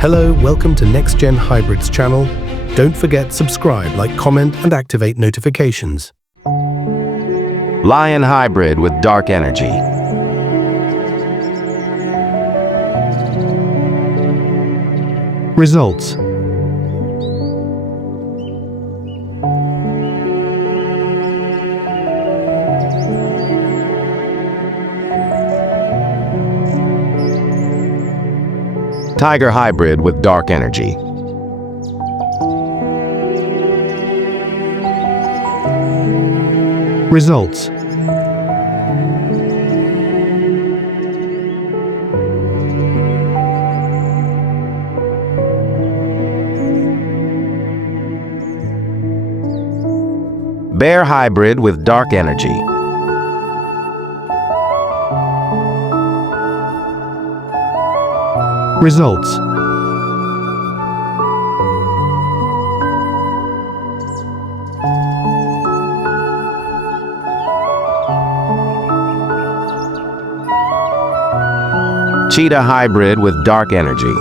Hello, welcome to Next Gen Hybrids channel. Don't forget subscribe, like, comment, and activate notifications. Lion hybrid with dark energy. Results. Tiger hybrid with dark energy. Results. Bear hybrid with dark energy. Results. Cheetah hybrid with dark energy.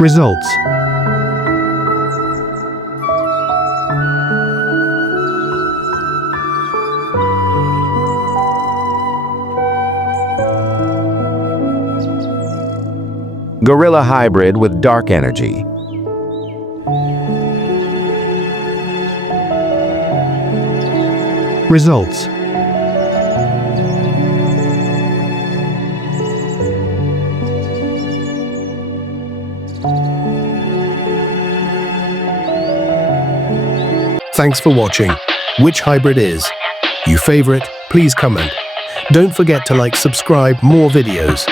Results. Gorilla hybrid with dark energy. Results. Thanks for watching. Which hybrid is you favorite? Please comment. Don't forget to like, subscribe more videos.